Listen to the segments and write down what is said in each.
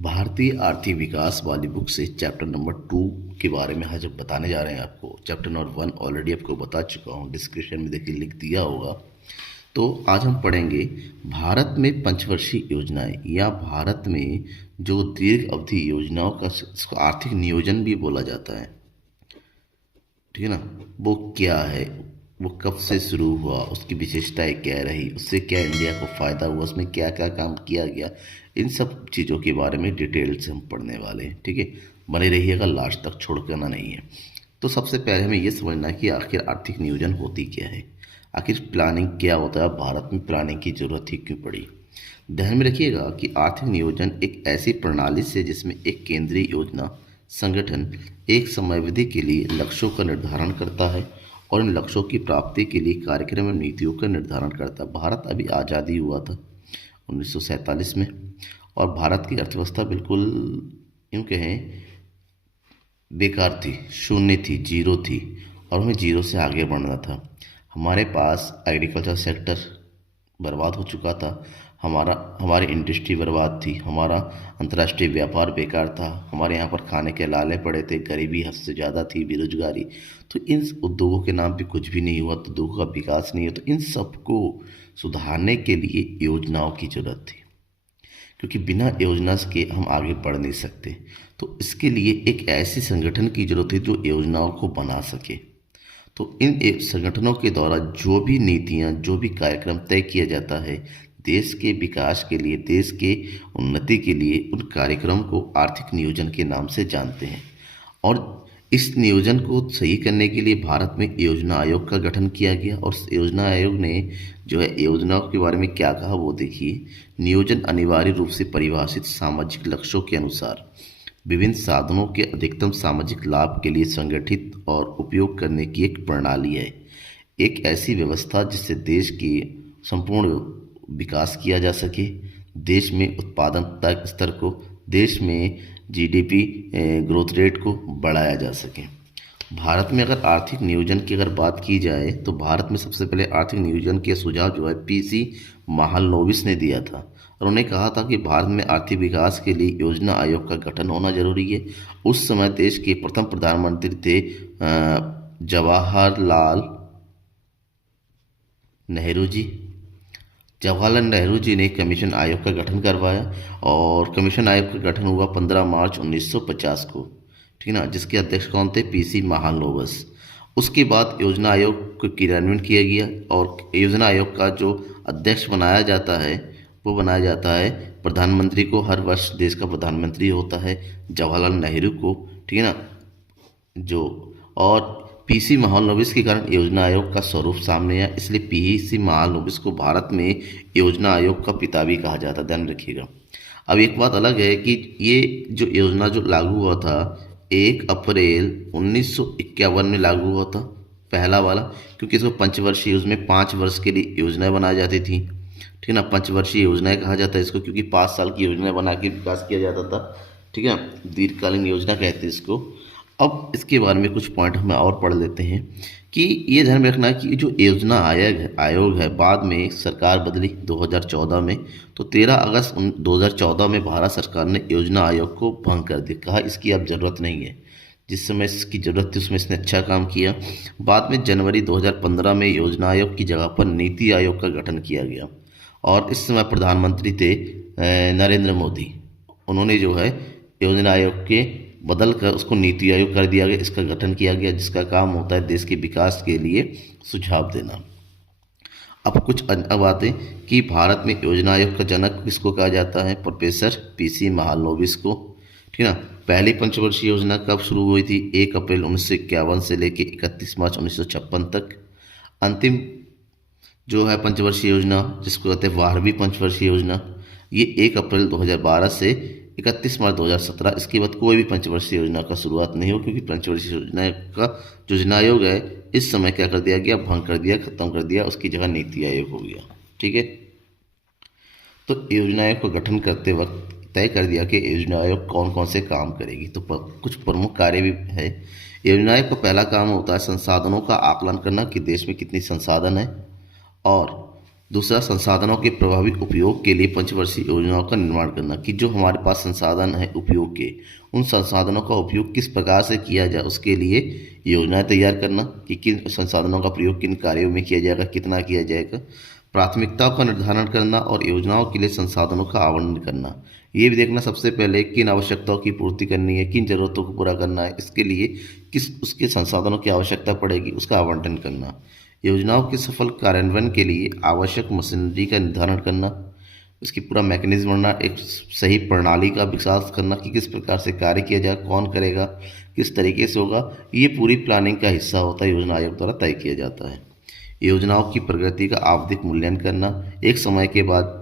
भारतीय आर्थिक विकास वाली बुक से चैप्टर नंबर 2 के बारे में आज हम बताने जा रहे हैं आपको। चैप्टर नंबर 1 ऑलरेडी आपको बता चुका हूँ, डिस्क्रिप्शन में देखिए लिख दिया होगा। तो आज हम पढ़ेंगे भारत में पंचवर्षीय योजनाएं या भारत में जो दीर्घ अवधि योजनाओं का इसको आर्थिक नियोजन भी बोला जाता है, ठीक है ना। वो क्या है, वो कब से शुरू हुआ, उसकी विशेषताएं क्या रही, उससे क्या इंडिया को फ़ायदा हुआ, उसमें क्या क्या काम किया गया, इन सब चीज़ों के बारे में डिटेल से हम पढ़ने वाले हैं, ठीक है। बने रहिएगा, लास्ट तक छोड़ करना नहीं है। तो सबसे पहले हमें ये समझना है कि आखिर आर्थिक नियोजन होती क्या है, आखिर प्लानिंग क्या होता है, भारत में प्लानिंग की जरूरत ही क्यों पड़ी। ध्यान में रखिएगा कि आर्थिक नियोजन एक ऐसी प्रणाली से जिसमें एक केंद्रीय योजना संगठन एक समयावधि के लिए लक्ष्यों का निर्धारण करता है और इन लक्ष्यों की प्राप्ति के लिए कार्यक्रम और नीतियों का निर्धारण करता है। भारत अभी आज़ादी हुआ था 1947 में, और भारत की अर्थव्यवस्था बिल्कुल यूँ कहें बेकार थी, शून्य थी, जीरो थी, और हमें जीरो से आगे बढ़ना था। हमारे पास एग्रीकल्चर सेक्टर बर्बाद हो चुका था, हमारी इंडस्ट्री बर्बाद थी, हमारा अंतर्राष्ट्रीय व्यापार बेकार था, हमारे यहाँ पर खाने के लाले पड़े थे, गरीबी हद से ज़्यादा थी, बेरोजगारी। तो इन उद्योगों के नाम पे कुछ भी नहीं हुआ, तो उद्योगों का विकास नहीं हुआ। तो इन सबको सुधारने के लिए योजनाओं की जरूरत थी, क्योंकि बिना योजना के हम आगे बढ़ नहीं सकते। तो इसके लिए एक ऐसे संगठन की जरूरत है जो योजनाओं को बना सके। तो इन संगठनों के द्वारा जो भी नीतियाँ, जो भी कार्यक्रम तय किया जाता है देश के विकास के लिए, देश के उन्नति के लिए, उन कार्यक्रम को आर्थिक नियोजन के नाम से जानते हैं। और इस नियोजन को सही करने के लिए भारत में योजना आयोग का गठन किया गया, और योजना आयोग ने जो है योजनाओं के बारे में क्या कहा वो देखिए। नियोजन अनिवार्य रूप से परिभाषित सामाजिक लक्ष्यों के अनुसार विभिन्न साधनों के अधिकतम सामाजिक लाभ के लिए संगठित और उपयोग करने की एक प्रणाली है। एक ऐसी व्यवस्था जिससे देश के संपूर्ण विकास किया जा सके, देश में उत्पादकता स्तर को, देश में जीडीपी ग्रोथ रेट को बढ़ाया जा सके। भारत में अगर आर्थिक नियोजन की अगर बात की जाए तो भारत में सबसे पहले आर्थिक नियोजन के सुझाव जो है पीसी महालनोबिस ने दिया था। और उन्होंने कहा था कि भारत में आर्थिक विकास के लिए योजना आयोग का गठन होना जरूरी है। उस समय देश के प्रथम प्रधानमंत्री थे जवाहरलाल नेहरू जी। जवाहरलाल नेहरू जी ने कमीशन आयोग का गठन करवाया, और कमीशन आयोग का गठन हुआ 15 मार्च 1950 को, ठीक है ना, जिसके अध्यक्ष कौन थे, पीसी महालनोबिस। उसके बाद योजना आयोग को क्रियान्वयन किया गया, और योजना आयोग का जो अध्यक्ष बनाया जाता है वो बनाया जाता है प्रधानमंत्री को। हर वर्ष देश का प्रधानमंत्री होता है जवाहरलाल नेहरू को, ठीक है ना जो। और पीसी महालनोबिस के कारण योजना आयोग का स्वरूप सामने आया, इसलिए पीसी महालनोबिस को भारत में योजना आयोग का पिता भी कहा जाता है, ध्यान रखिएगा। अब एक बात अलग है कि ये जो योजना जो लागू हुआ था 1 अप्रैल 1951 में लागू हुआ था, पहला वाला, क्योंकि इसको पंचवर्षीय, उसमें 5 वर्ष के लिए योजनाएं बनाई जाती थी, ठीक है ना। पंचवर्षीय योजनाएं कहा जाता है इसको, क्योंकि 5 साल की योजनाएं बना के विकास किया जाता था, ठीक है ना, दीर्घकालीन योजना कहते हैं इसको। अब इसके बारे में कुछ पॉइंट हम और पढ़ लेते हैं कि ये ध्यान में रखना है कि जो योजना आयोग है बाद में सरकार बदली 2014 में, तो 13 अगस्त 2014 में भारत सरकार ने योजना आयोग को भंग कर दिया, कहा इसकी अब ज़रूरत नहीं है। जिस समय इसकी ज़रूरत थी उसमें इसने अच्छा काम किया। बाद में जनवरी 2015 में योजना आयोग की जगह पर नीति आयोग का गठन किया गया, और इस समय प्रधानमंत्री थे नरेंद्र मोदी। उन्होंने जो है योजना आयोग के बदल कर उसको नीति आयोग कर दिया गया, इसका गठन किया गया, जिसका काम होता है देश के विकास के लिए सुझाव देना। अब कुछ अन्य बातें कि भारत में योजना आयोग का जनक किसको कहा जाता है, प्रोफेसर पीसी महालनोबिस को, ठीक है ना। पहली पंचवर्षीय योजना कब शुरू हुई थी, 1 अप्रैल 1951 से लेकर 31 मार्च 1956 तक। अंतिम जो है पंचवर्षीय योजना जिसको कहते हैं 12वीं पंचवर्षीय योजना, ये 1 अप्रैल 2012 से 31 मार्च 2017। इसके बाद कोई भी पंचवर्षीय योजना का शुरुआत नहीं हो, क्योंकि पंचवर्षीय योजना का जो योजना आयोग है इस समय क्या कर दिया गया, भंग कर दिया, खत्म कर दिया, उसकी जगह नीति आयोग हो गया, ठीक है। तो योजना आयोग का गठन करते वक्त तय कर दिया कि योजना आयोग कौन कौन से काम करेगी। तो कुछ प्रमुख कार्य भी है। योजना आयोग का पहला काम होता है संसाधनों का आकलन करना कि देश में कितनी संसाधन है, और दूसरा, संसाधनों के प्रभावी उपयोग के लिए पंचवर्षीय योजनाओं का निर्माण करना कि जो हमारे पास संसाधन है उपयोग के, उन संसाधनों का उपयोग किस प्रकार से किया जाए उसके लिए योजनाएं तैयार करना कि किन संसाधनों का प्रयोग किन कार्यों में किया जाएगा, कितना किया जाएगा। प्राथमिकताओं का निर्धारण करना और योजनाओं के लिए संसाधनों का आवंटन करना। ये भी देखना सबसे पहले किन आवश्यकताओं की पूर्ति करनी है, किन जरूरतों को पूरा करना है, इसके लिए किस उसके संसाधनों की आवश्यकता पड़ेगी, उसका आवंटन करना। योजनाओं के सफल कार्यान्वयन के लिए आवश्यक मशीनरी का निर्धारण करना, इसकी पूरा मैकेनिज्म बनना, एक सही प्रणाली का विकास करना कि किस प्रकार से कार्य किया जाए, कौन करेगा, किस तरीके से होगा। ये पूरी प्लानिंग का हिस्सा होता है, योजना आयोग द्वारा तय किया जाता है। योजनाओं की प्रगति का आवधिक मूल्यांकन करना, एक समय के बाद,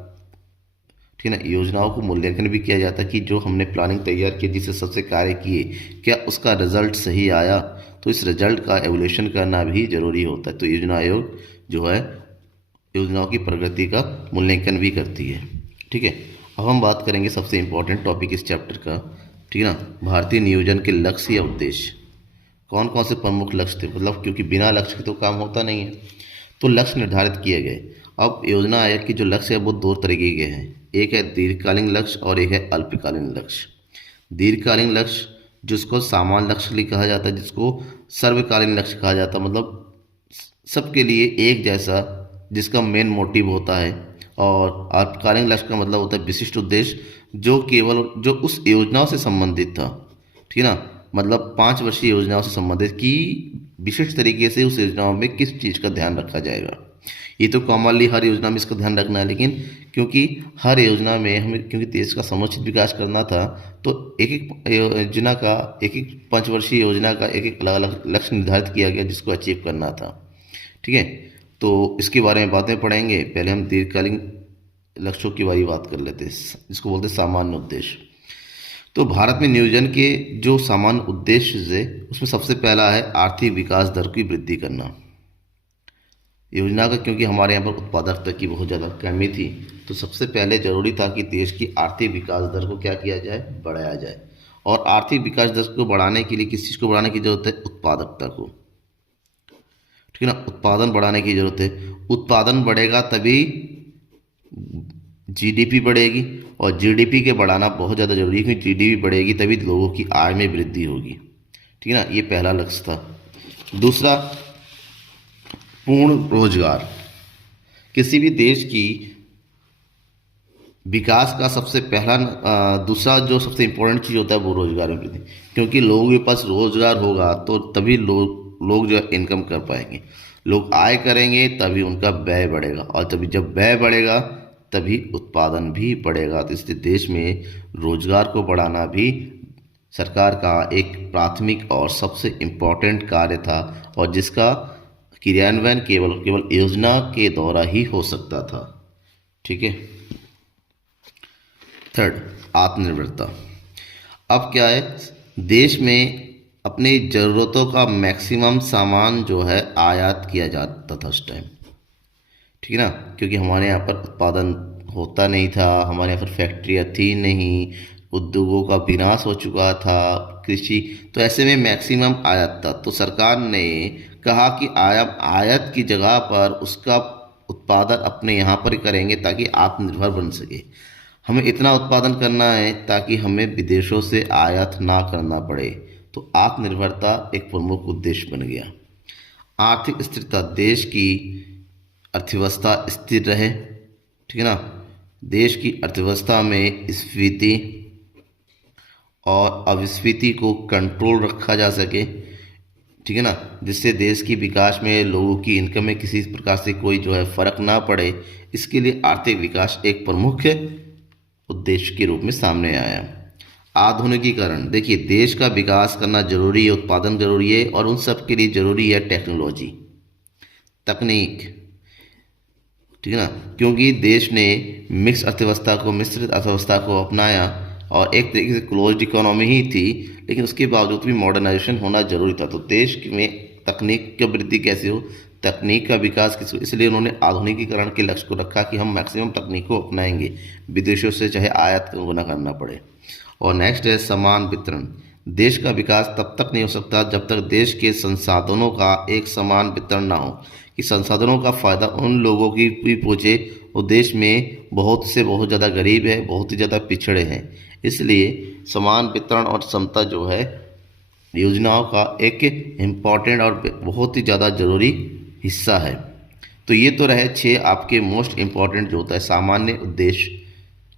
ठीक है ना, योजनाओं को मूल्यांकन भी किया जाता है कि जो हमने प्लानिंग तैयार की, जिससे सबसे कार्य किए, क्या उसका रिजल्ट सही आया, तो इस रिजल्ट का एवोल्यूशन करना भी जरूरी होता है। तो योजना आयोग जो है योजनाओं की प्रगति का मूल्यांकन भी करती है। ठीक है, अब हम बात करेंगे सबसे इम्पोर्टेंट टॉपिक इस चैप्टर का, ठीक है ना, भारतीय नियोजन के लक्ष्य या उद्देश्य। कौन कौन से प्रमुख लक्ष्य थे, मतलब क्योंकि बिना लक्ष्य के तो काम होता नहीं है, तो लक्ष्य निर्धारित किए गए। अब योजना आयोग की जो लक्ष्य है वो दो तरीके के हैं, एक है दीर्घकालीन लक्ष्य और एक है अल्पकालीन लक्ष्य। दीर्घकालीन लक्ष्य जिसको सामान्य लक्ष्य भी कहा जाता है, जिसको सर्वकालीन लक्ष्य कहा जाता है, मतलब सबके लिए एक जैसा, जिसका मेन मोटिव होता है। और अल्पकालीन लक्ष्य का मतलब होता है विशिष्ट उद्देश्य, जो केवल जो उस योजनाओं से संबंधित था, ठीक है ना, मतलब 5 वर्षीय योजनाओं से संबंधित कि विशिष्ट तरीके से उस योजनाओं में किस चीज़ का ध्यान रखा जाएगा। ये तो कॉमनली हर योजना में इसका ध्यान रखना है, लेकिन क्योंकि हर योजना में हमें, क्योंकि देश का समुचित विकास करना था, तो एक एक योजना का, एक एक 5 वर्षीय योजना का एक एक अलग अलग लक्ष्य निर्धारित किया गया जिसको अचीव करना था। ठीक है, तो इसके बारे में बातें पढ़ेंगे। पहले हम दीर्घकालीन लक्ष्यों की बात कर लेते हैं, जिसको बोलते हैं सामान्य उद्देश्य। तो भारत में नियोजन के जो सामान्य उद्देश्य है उसमें सबसे पहला है आर्थिक विकास दर की वृद्धि करना। योजना का, क्योंकि हमारे यहाँ पर उत्पादकता की बहुत ज़्यादा कमी थी, तो सबसे पहले जरूरी था कि देश की आर्थिक विकास दर को क्या किया जाए, बढ़ाया जाए। और आर्थिक विकास दर को बढ़ाने के लिए किस चीज़ को बढ़ाने की जरूरत है, उत्पादकता को, ठीक है ना, उत्पादन बढ़ाने की जरूरत है। उत्पादन बढ़ेगा तभी जीडीपी बढ़ेगी, और जीडीपी के बढ़ाना बहुत ज़्यादा जरूरी है, क्योंकि जीडीपी बढ़ेगी तभी लोगों की आय में वृद्धि होगी। ठीक है ना, ये पहला लक्ष्य था। दूसरा, पूर्ण रोजगार। किसी भी देश की विकास का सबसे पहला दूसरा जो सबसे इम्पोर्टेंट चीज़ होता है वो रोजगार में वृद्धि, क्योंकि लोगों के पास रोजगार होगा तो तभी लोग जो है इनकम कर पाएंगे, लोग आय करेंगे तभी उनका व्यय बढ़ेगा, और तभी जब व्यय बढ़ेगा तभी उत्पादन भी बढ़ेगा। तो इसलिए देश में रोजगार को बढ़ाना भी सरकार का एक प्राथमिक और सबसे इम्पोर्टेंट कार्य था, और जिसका क्रियान्वयन केवल योजना के द्वारा ही हो सकता था। ठीक है। थर्ड, आत्मनिर्भरता। अब क्या है, देश में अपनी ज़रूरतों का मैक्सिमम सामान जो है आयात किया जाता था उस टाइम, ठीक है ना, क्योंकि हमारे यहाँ पर उत्पादन होता नहीं था, हमारे यहाँ पर फैक्ट्रियाँ थी नहीं, उद्योगों का विनाश हो चुका था, कृषि, तो ऐसे में मैक्सिमम आयात था। तो सरकार ने कहा कि आयात की जगह पर उसका उत्पादन अपने यहाँ पर ही करेंगे ताकि आत्मनिर्भर बन सके। हमें इतना उत्पादन करना है ताकि हमें विदेशों से आयात ना करना पड़े। तो आत्मनिर्भरता एक प्रमुख उद्देश्य बन गया। आर्थिक स्थिरता, देश की अर्थव्यवस्था स्थिर रहे, ठीक है ना, देश की अर्थव्यवस्था में स्फीति और अपस्फीति को कंट्रोल रखा जा सके, ठीक है ना, जिससे देश की विकास में लोगों की इनकम में किसी प्रकार से कोई जो है फर्क ना पड़े। इसके लिए आर्थिक विकास एक प्रमुख उद्देश्य के रूप में सामने आया। आधुनिकीकरण, देखिए देश का विकास करना जरूरी है, उत्पादन जरूरी है, और उन सब के लिए जरूरी है टेक्नोलॉजी, तकनीक, ठीक है ना, क्योंकि देश ने मिश्रित अर्थव्यवस्था को अपनाया, और एक तरीके से क्लोज्ड इकोनॉमी ही थी, लेकिन उसके बावजूद भी मॉडर्नाइजेशन होना जरूरी था। तो देश में तकनीक की वृद्धि कैसे हो, तकनीक का विकास किस, इसलिए उन्होंने आधुनिकीकरण के लक्ष्य को रखा कि हम मैक्सिमम तकनीक को अपनाएंगे, विदेशों से चाहे आयात ना करना पड़े। और नेक्स्ट है समान वितरण। देश का विकास तब तक नहीं हो सकता जब तक देश के संसाधनों का एक समान वितरण ना हो, कि संसाधनों का फ़ायदा उन लोगों की भी पहुँचे और देश में बहुत से बहुत ज़्यादा गरीब है, बहुत ही ज़्यादा पिछड़े हैं। इसलिए समान वितरण और समता जो है योजनाओं का एक इम्पॉर्टेंट और बहुत ही ज़्यादा ज़रूरी हिस्सा है। तो ये तो रहे 6 आपके मोस्ट इम्पॉर्टेंट जो होता है सामान्य उद्देश्य,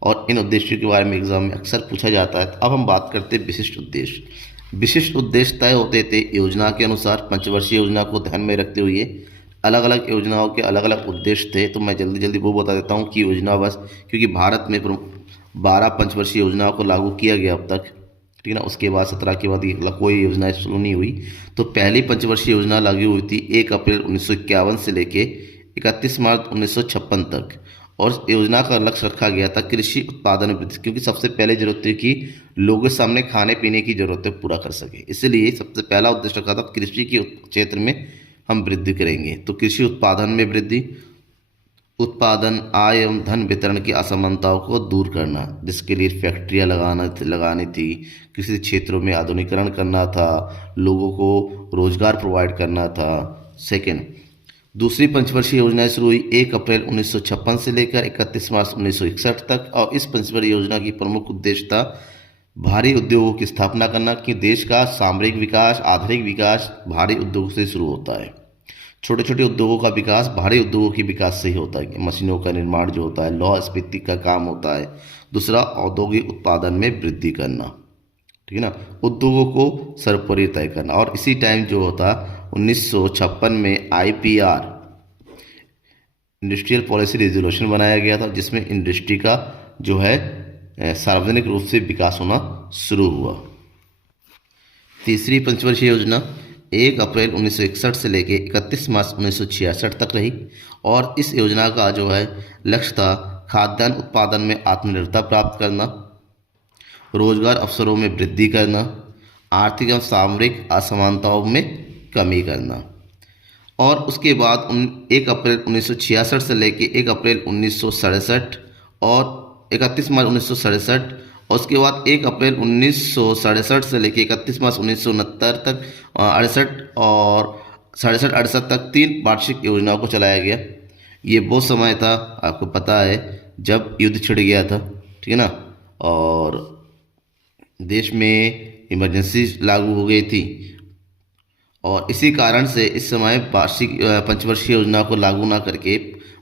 और इन उद्देश्यों के बारे में एग्जाम में अक्सर पूछा जाता है। तो अब हम बात करते हैं विशिष्ट उद्देश्य। विशिष्ट उद्देश्य तय होते थे योजना के अनुसार। पंचवर्षीय योजना को ध्यान में रखते हुए अलग अलग योजनाओं के अलग अलग उद्देश्य थे। तो मैं जल्दी जल्दी वो बता देता हूँ कि योजना बस, क्योंकि भारत में 12 पंचवर्षीय योजनाओं को लागू किया गया अब तक, ठीक है ना। उसके बाद 17 के बाद कोई योजना शुरू नहीं हुई। तो पहली पंचवर्षीय योजना लागू हुई थी 1 अप्रैल 1951 से लेके 31 मार्च 1956 तक, और योजना का लक्ष्य रखा गया था कृषि उत्पादन वृद्धि, क्योंकि सबसे पहले जरूरत थी कि लोगों के सामने खाने पीने की जरूरतें पूरा कर सके। इसलिए सबसे पहला उद्देश्य रखा था कृषि के क्षेत्र में हम वृद्धि करेंगे। तो कृषि उत्पादन में वृद्धि, उत्पादन, आय एवं धन वितरण की असमानताओं को दूर करना, जिसके लिए फैक्ट्रियाँ लगानी थी, किसी क्षेत्रों में आधुनिकीकरण करना था, लोगों को रोजगार प्रोवाइड करना था। सेकेंड, दूसरी पंचवर्षीय योजना शुरू हुई 1 अप्रैल 1956 से लेकर 31 मार्च 1961 तक, और इस पंचवर्षीय योजना की प्रमुख उद्देश्य था भारी उद्योगों की स्थापना करना, कि देश का सामरिक विकास, आधुनिक विकास भारी उद्योग से शुरू होता है। छोटे छोटे उद्योगों का विकास भारी उद्योगों के विकास से ही होता है, कि मशीनों का निर्माण जो होता है, लौह इस्पात का काम होता है। दूसरा, औद्योगिक उत्पादन में वृद्धि करना, ठीक है ना, उद्योगों को सर्वोपरि तय करना। और इसी टाइम जो होता 1956 में IPR, इंडस्ट्रियल पॉलिसी रेजोल्यूशन बनाया गया था, जिसमें इंडस्ट्री का जो है सार्वजनिक रूप से विकास होना शुरू हुआ। तीसरी पंचवर्षीय योजना 1 अप्रैल 1961 से लेकर 31 मार्च 1966 तक रही, और इस योजना का जो है लक्ष्य था खाद्यान्न उत्पादन में आत्मनिर्भरता प्राप्त करना, रोजगार अवसरों में वृद्धि करना, आर्थिक एवं सामरिक असमानताओं में कमी करना। और उसके बाद 1 अप्रैल 1966 से लेकर 1 अप्रैल 1967 और 31 मार्च 1967, और उसके बाद 1 अप्रैल 1967 से लेकर 31 मार्च 1969 तक 68 और 67-68 तक 3 वार्षिक योजनाओं को चलाया गया। ये वो समय था, आपको पता है, जब युद्ध छिड़ गया था, ठीक है ना, और देश में इमरजेंसी लागू हो गई थी, और इसी कारण से इस समय वार्षिक पंचवर्षीय योजना को लागू ना करके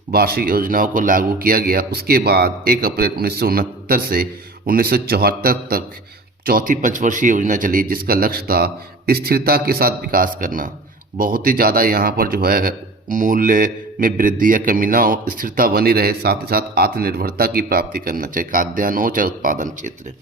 वार्षिक योजनाओं को लागू किया गया। उसके बाद 1 अप्रैल 1969 से 1974 तक चौथी पंचवर्षीय योजना चली, जिसका लक्ष्य था स्थिरता के साथ विकास करना। बहुत ही ज़्यादा यहाँ पर जो है मूल्य में वृद्धि या कमी ना हो, स्थिरता बनी रहे, साथ ही साथ आत्मनिर्भरता की प्राप्ति करना, चाहे खाद्यान्न हो चाहे उत्पादन क्षेत्र।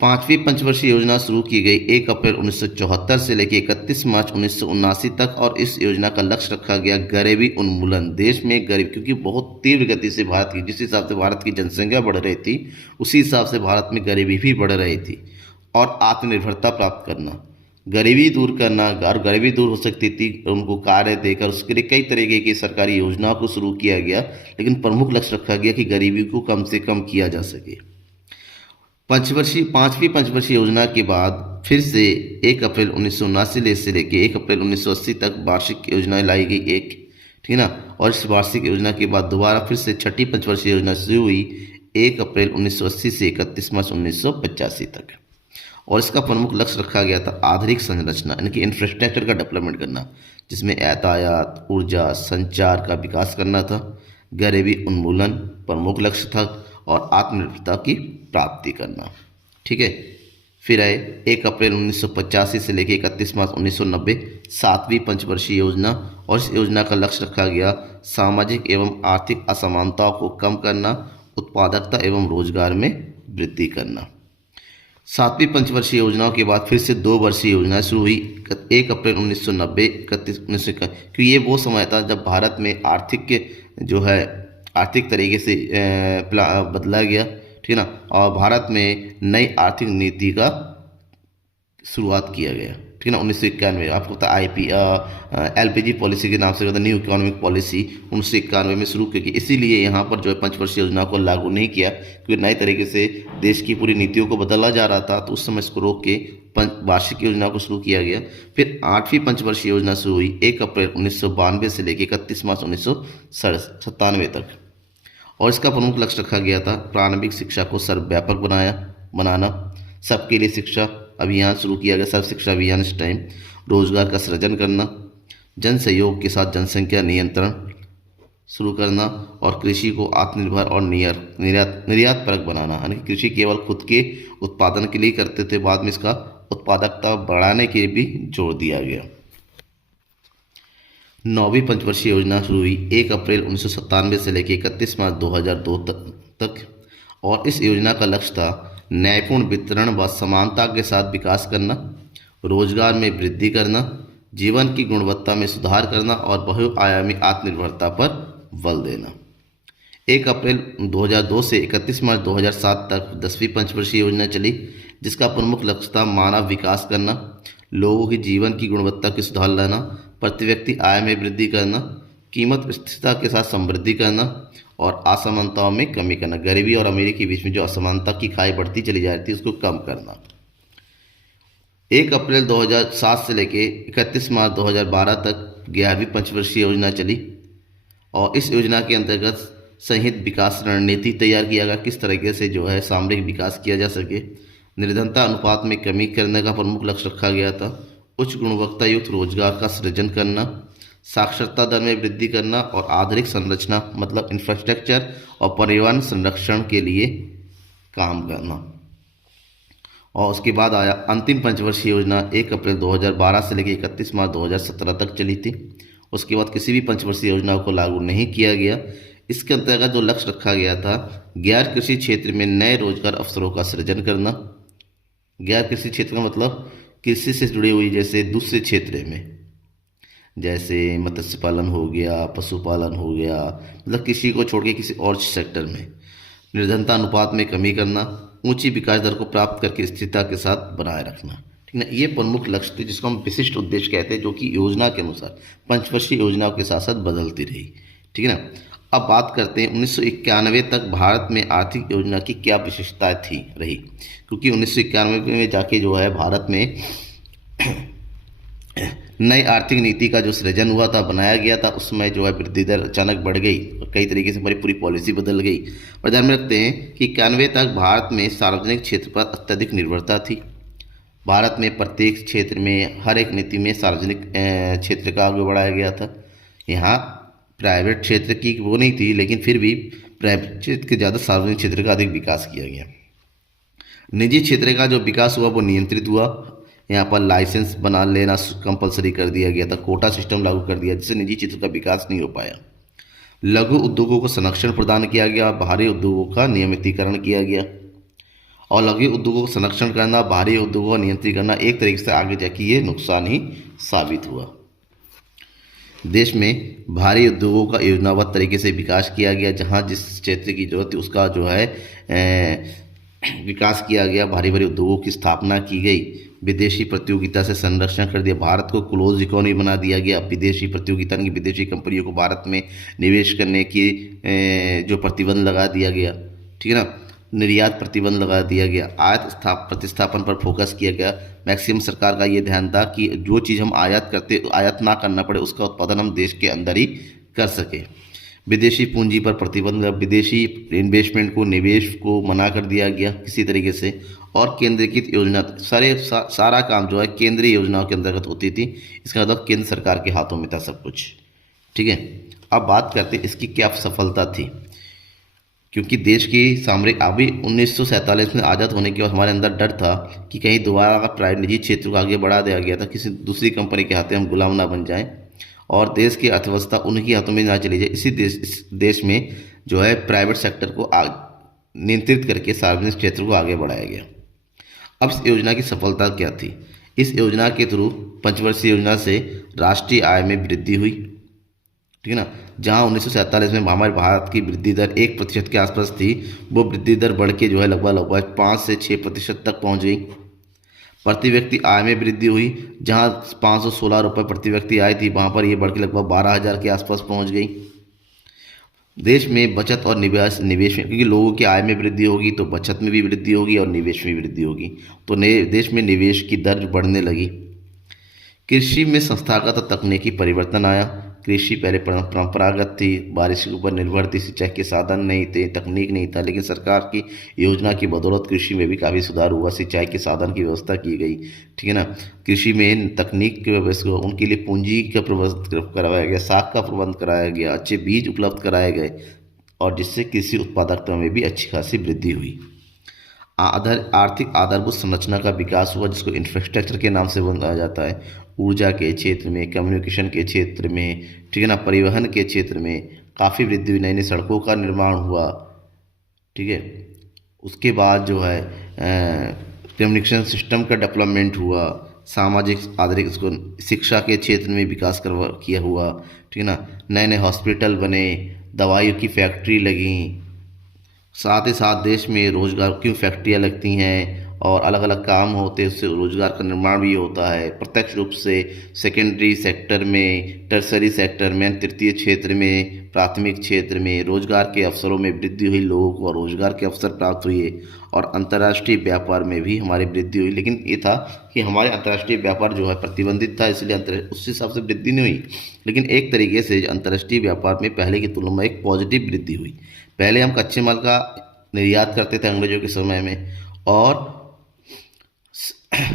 पांचवी पंचवर्षीय योजना शुरू की गई 1 अप्रैल 1974 से लेकर 31 मार्च 1979 तक, और इस योजना का लक्ष्य रखा गया गरीबी उन्मूलन। देश में गरीब, क्योंकि बहुत तीव्र गति से भारत की, जिस हिसाब से भारत की जनसंख्या बढ़ रही थी, उसी हिसाब से भारत में गरीबी भी बढ़ रही थी, और आत्मनिर्भरता प्राप्त करना, गरीबी दूर करना, और गरीबी दूर हो सकती थी उनको कार्य देकर। उसके लिए कई तरीके की सरकारी योजनाओं को शुरू किया गया, लेकिन प्रमुख लक्ष्य रखा गया कि गरीबी को कम से कम किया जा सके। पांचवी पंचवर्षीय योजना के बाद फिर से 1 अप्रैल 1979 से लेकर 1 अप्रैल 1980 तक वार्षिक योजनाएं लाई गई एक, ठीक है ना। और इस वार्षिक योजना के बाद दोबारा फिर से छठी पंचवर्षीय योजना शुरू हुई 1 अप्रैल 1980 से 31 मार्च 1985 तक, और इसका प्रमुख लक्ष्य रखा गया था आधुनिक संरचना, यानी कि इंफ्रास्ट्रक्चर का डेवलपमेंट करना, जिसमें यातायात, ऊर्जा, संचार का विकास करना था। गरीबी उन्मूलन प्रमुख लक्ष्य था, और आत्मनिर्भरता की प्राप्ति करना, ठीक है। फिर आए 1 अप्रैल 1985 से लेकर 31 मार्च 1990 सातवीं पंचवर्षीय योजना, और इस योजना का लक्ष्य रखा गया सामाजिक एवं आर्थिक असमानताओं को कम करना, उत्पादकता एवं रोजगार में वृद्धि करना। सातवीं पंचवर्षीय योजनाओं के बाद फिर से 2 वर्षीय योजना शुरू हुई 1 अप्रैल 1990 31 क्योंकि ये वो समय था जब भारत में आर्थिक तरीके से बदला गया, ठीक है ना, और भारत में नई आर्थिक नीति का शुरुआत किया गया, ठीक है ना। 1991 आपको पता LPG पॉलिसी के नाम से न्यू इकोनॉमिक पॉलिसी 1991 में शुरू की गई। इसीलिए यहाँ पर जो है पंचवर्षीय योजना को लागू नहीं किया, क्योंकि नए तरीके से देश की पूरी नीतियों को बदला जा रहा था, तो उस समय इसको रोक के वार्षिक योजना को शुरू किया गया। फिर 8वीं पंचवर्षीय योजना शुरू हुई 1 अप्रैल 1992 से लेकर 31 मार्च 1997 तक, और इसका प्रमुख लक्ष्य रखा गया था प्रारंभिक शिक्षा को सर्वव्यापक बनाना, सबके लिए शिक्षा अभियान शुरू किया गया, सर्व शिक्षा अभियान इस टाइम, रोजगार का सृजन करना, जन सहयोग के साथ जनसंख्या नियंत्रण शुरू करना, और कृषि को आत्मनिर्भर और निर्यात परक बनाना, यानी कृषि केवल खुद के उत्पादन के लिए करते थे, बाद में इसका उत्पादकता बढ़ाने के लिए भी जोर दिया गया। 9वीं पंचवर्षीय योजना शुरू हुई 1 अप्रैल 1997 से लेकर 31 मार्च 2002 तक, और इस योजना का लक्ष्य था न्यायपूर्ण वितरण व समानता के साथ विकास करना, रोजगार में वृद्धि करना, जीवन की गुणवत्ता में सुधार करना और बहुआयामी आत्मनिर्भरता पर बल देना। 1 अप्रैल 2002 से 31 मार्च 2007 तक 10वीं पंचवर्षीय योजना चली, जिसका प्रमुख लक्ष्य था मानव विकास करना, लोगों की जीवन की गुणवत्ता की सुधार लाना, प्रति व्यक्ति आय में वृद्धि करना, कीमत स्थिरता के साथ समृद्धि करना और असमानताओं में कमी करना। गरीबी और अमीरी के बीच में जो असमानता की खाई बढ़ती चली जा रही थी, उसको कम करना। 1 अप्रैल 2007 से लेके 31 मार्च 2012 तक 11वीं पंचवर्षीय योजना चली, और इस योजना के अंतर्गत संहित विकास रणनीति तैयार किया गया, किस तरीके से जो है सामरिक विकास किया जा सके। निर्धनता अनुपात में कमी करने का प्रमुख लक्ष्य रखा गया था। उच्च गुणवत्ता युक्त रोजगार का सृजन करना, साक्षरता दर में वृद्धि करना और आधुनिक संरचना मतलब इंफ्रास्ट्रक्चर और पर्यावरण संरक्षण के लिए काम करना। और उसके बाद आया अंतिम पंचवर्षीय योजना 1 अप्रैल 2012 से लेकर 31 मार्च 2017 तक चली थी। उसके बाद किसी भी पंचवर्षीय योजना को लागू नहीं किया गया। इसके अंतर्गत जो लक्ष्य रखा गया था गैर कृषि क्षेत्र में नए रोजगार अवसरों का सृजन करना। गैर कृषि क्षेत्र का मतलब कृषि से जुड़ी हुई जैसे दूसरे क्षेत्र में, जैसे मत्स्य पालन हो गया, पशुपालन हो गया, मतलब कृषि को छोड़ के किसी और सेक्टर में। निर्धनता अनुपात में कमी करना, ऊंची विकास दर को प्राप्त करके स्थिरता के साथ बनाए रखना। ठीक है ना, ये प्रमुख लक्ष्य थे जिसको हम विशिष्ट उद्देश्य कहते हैं, जो कि योजना के अनुसार पंचवर्षीय योजनाओं के साथ साथ बदलती रही। ठीक है ना। अब बात करते हैं 1991 तक भारत में आर्थिक योजना की क्या विशेषताएं थी रही, क्योंकि 1991 में जाके जो है भारत में नई आर्थिक नीति का जो सृजन हुआ था, बनाया गया था, उसमें जो है वृद्धि दर अचानक बढ़ गई और कई तरीके से हमारी पूरी पॉलिसी बदल गई। और ध्यान में रखते हैं कि 91 तक भारत में सार्वजनिक क्षेत्र पर अत्यधिक निर्भरता थी। भारत में प्रत्येक क्षेत्र में हर एक नीति में सार्वजनिक क्षेत्र का आगे बढ़ाया गया था। यहाँ प्राइवेट क्षेत्र की वो नहीं थी, लेकिन फिर भी प्राइवेट क्षेत्र के ज़्यादा सार्वजनिक क्षेत्र का अधिक विकास किया गया। निजी क्षेत्र का जो विकास हुआ वो नियंत्रित हुआ। यहाँ पर लाइसेंस बना लेना कंपलसरी कर दिया गया था, कोटा सिस्टम लागू कर दिया, जिससे निजी क्षेत्र का विकास नहीं हो पाया। लघु उद्योगों को संरक्षण प्रदान किया गया, भारी उद्योगों का नियमितीकरण किया गया। और लघु उद्योगों को संरक्षण करना, भारी उद्योगों का नियंत्रित करना एक तरीके से आगे जाके ये नुकसान ही साबित हुआ। देश में भारी उद्योगों का योजनाबद्ध तरीके से विकास किया गया, जहाँ जिस क्षेत्र की जरूरत है उसका जो है विकास किया गया। भारी भारी उद्योगों की स्थापना की गई। विदेशी प्रतियोगिता से संरक्षण कर दिया, भारत को क्लोज इकोनॉमी बना दिया गया। विदेशी प्रतियोगिता की विदेशी कंपनियों को भारत में निवेश करने की जो प्रतिबंध लगा दिया गया। ठीक है ना, निर्यात प्रतिबंध लगा दिया गया। आयात प्रतिस्थापन पर फोकस किया गया। मैक्सिमम सरकार का ये ध्यान था कि जो चीज़ हम आयात करते आयात ना करना पड़े, उसका उत्पादन हम देश के अंदर ही कर सके। विदेशी पूंजी पर प्रतिबंध, विदेशी इन्वेस्टमेंट को निवेश को मना कर दिया गया किसी तरीके से। और केंद्रीकृत योजना सारा काम जो है केंद्रीय योजनाओं के अंतर्गत होती थी। इसका मतलब केंद्र सरकार के हाथों में था सब कुछ। ठीक है, अब बात करते हैं इसकी क्या सफलता थी, क्योंकि देश की सामरिक अभी 1947 में आज़ाद होने के बाद हमारे अंदर डर था कि कहीं दोबारा अगर प्राइवेट निजी क्षेत्र को आगे बढ़ा दिया गया था, किसी दूसरी कंपनी के हाथों हम गुलाम ना बन जाएं और देश की अर्थव्यवस्था उनके हाथों में ना चली जाए। इस देश में जो है प्राइवेट सेक्टर को नियंत्रित करके सार्वजनिक क्षेत्र को आगे बढ़ाया गया। अब इस योजना की सफलता क्या थी? इस योजना के थ्रू पंचवर्षीय योजना से राष्ट्रीय आय में वृद्धि हुई। ठीक है ना, जहाँ 1947 में हमारे भारत की वृद्धि दर 1% के आसपास थी, वो वृद्धि दर बढ़ के जो है लगभग 5 से 6% तक पहुँच गई। प्रति व्यक्ति आय में वृद्धि हुई, जहां 516 रुपये प्रति व्यक्ति आय थी वहां पर ये बढ़ के लगभग 12,000 के आसपास पहुंच गई। देश में बचत और निवेश में, क्योंकि लोगों की आय में वृद्धि होगी तो बचत में भी वृद्धि होगी और निवेश में भी वृद्धि होगी, तो नए देश में निवेश की दर बढ़ने लगी। कृषि में संस्थागत और तकनीकी परिवर्तन आया। कृषि पहले परंपरागत थी, बारिश के ऊपर निर्भर थी, सिंचाई के साधन नहीं थे, तकनीक नहीं था, लेकिन सरकार की योजना की बदौलत कृषि में भी काफ़ी सुधार हुआ, सिंचाई के साधन की व्यवस्था की गई। ठीक है ना। कृषि में तकनीक की व्यवस्था, उनके लिए पूंजी का प्रबंध कराया गया, साख का प्रबंध कराया गया, अच्छे बीज उपलब्ध कराए गए, और जिससे कृषि उत्पादकता में भी अच्छी खासी वृद्धि हुई। आर्थिक आधारभूत संरचना का विकास हुआ, जिसको इंफ्रास्ट्रक्चर के नाम से बताया जाता है। ऊर्जा के क्षेत्र में, कम्युनिकेशन के क्षेत्र में, ठीक है ना, परिवहन के क्षेत्र में काफ़ी वृद्धि हुई, नई नई सड़कों का निर्माण हुआ। ठीक है। उसके बाद जो है कम्युनिकेशन सिस्टम का डेवलपमेंट हुआ, सामाजिक आधारित इसको शिक्षा के क्षेत्र में विकास किया हुआ। ठीक है ना। नए नए हॉस्पिटल बने, दवाइयों की फैक्ट्री लगी, साथ ही साथ देश में रोजगार की फैक्ट्रियाँ लगती हैं और अलग अलग काम होते हैं, उससे रोजगार का निर्माण भी होता है प्रत्यक्ष रूप से। सेकेंडरी सेक्टर में, टर्सरी सेक्टर में, तृतीय क्षेत्र में, प्राथमिक क्षेत्र में रोजगार के अवसरों में वृद्धि हुई, लोगों को रोजगार के अवसर प्राप्त हुए, और अंतर्राष्ट्रीय व्यापार में भी हमारी वृद्धि हुई। लेकिन ये था कि हमारे अंतर्राष्ट्रीय व्यापार जो है प्रतिबंधित था, इसलिए उस हिसाब से वृद्धि नहीं हुई। लेकिन एक तरीके से अंतर्राष्ट्रीय व्यापार में पहले की तुलना में एक पॉजिटिव वृद्धि हुई। पहले हम कच्चे माल का निर्यात करते थे अंग्रेजों के समय में, और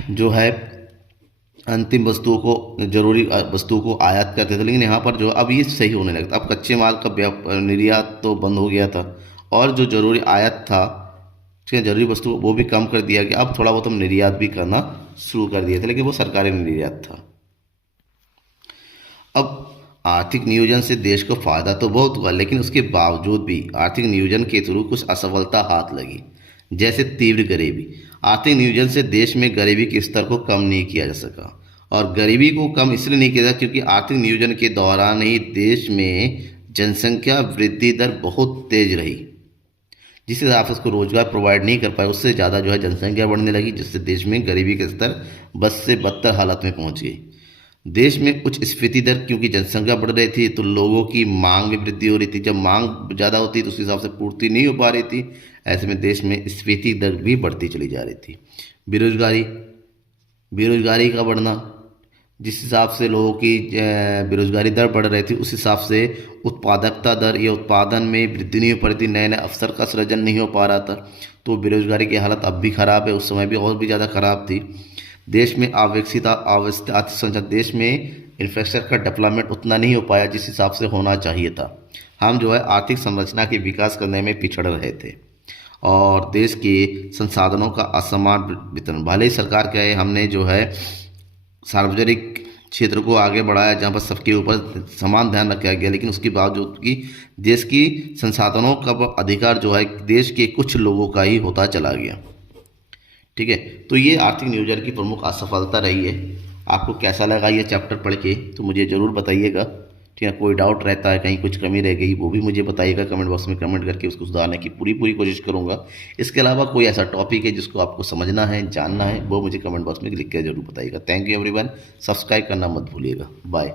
जो है अंतिम वस्तुओं को, जरूरी वस्तुओं को आयात करते थे। लेकिन यहाँ पर जो अब ये सही होने लगा, अब कच्चे माल का निर्यात तो बंद हो गया था, और जो जरूरी आयात था, ठीक है, जरूरी वस्तु वो भी कम कर दिया गया। अब थोड़ा बहुत हम निर्यात भी करना शुरू कर दिए थे, लेकिन वो सरकारी निर्यात था। अब आर्थिक नियोजन से देश को फायदा तो बहुत हुआ, लेकिन उसके बावजूद भी आर्थिक नियोजन के थ्रू कुछ असफलता हाथ लगी, जैसे तीव्र गरीबी। आर्थिक नियोजन से देश में गरीबी के स्तर को कम नहीं किया जा सका, और गरीबी को कम इसलिए नहीं किया जा क्योंकि आर्थिक नियोजन के दौरान ही देश में जनसंख्या वृद्धि दर बहुत तेज रही। जिस हिसाब से उसको रोजगार प्रोवाइड नहीं कर पाए, उससे ज़्यादा जो है जनसंख्या बढ़ने लगी, जिससे देश में गरीबी का स्तर बद से बदतर हालत में पहुंच गई। देश में उच्च स्फीति दर, क्योंकि जनसंख्या बढ़ रही थी तो लोगों की मांग में वृद्धि हो रही थी। जब मांग ज़्यादा होती तो उस हिसाब से पूर्ति नहीं हो पा रही थी, ऐसे में देश में स्फीति दर भी बढ़ती चली जा रही थी। बेरोजगारी का बढ़ना, जिस हिसाब से लोगों की बेरोजगारी दर बढ़ रही थी, उस हिसाब से उत्पादकता दर या उत्पादन में वृद्धि नहीं हो पा रही थी, नए नए अवसर का सृजन नहीं हो पा रहा था। तो बेरोजगारी की हालत अब भी खराब है, उस समय भी और भी ज़्यादा खराब थी। देश में देश में इंफ्रास्ट्रक्चर का डेवलपमेंट उतना नहीं हो पाया जिस हिसाब से होना चाहिए था। हम जो है आर्थिक संरचना के विकास करने में पिछड़ रहे थे, और देश के संसाधनों का असमान वितरण। भले ही सरकार क्या है, हमने जो है सार्वजनिक क्षेत्र को आगे बढ़ाया जहाँ पर सबके ऊपर समान ध्यान रखा गया, लेकिन उसके बावजूद कि देश की संसाधनों का अधिकार जो है देश के कुछ लोगों का ही होता चला गया। ठीक है। तो ये आर्थिक नियोजन की प्रमुख असफलता रही है। आपको कैसा लगा ये चैप्टर पढ़ के तो मुझे ज़रूर बताइएगा। ठीक है। कोई डाउट रहता है, कहीं कुछ कमी रह गई, वो भी मुझे बताइएगा कमेंट बॉक्स में, कमेंट करके उसको सुधारने की पूरी कोशिश करूँगा। इसके अलावा कोई ऐसा टॉपिक है जिसको आपको समझना है, जानना है, वो मुझे कमेंट बॉक्स में लिख के जरूर बताइएगा। Thank you everyone. सब्सक्राइब करना मत भूलिएगा। बाय।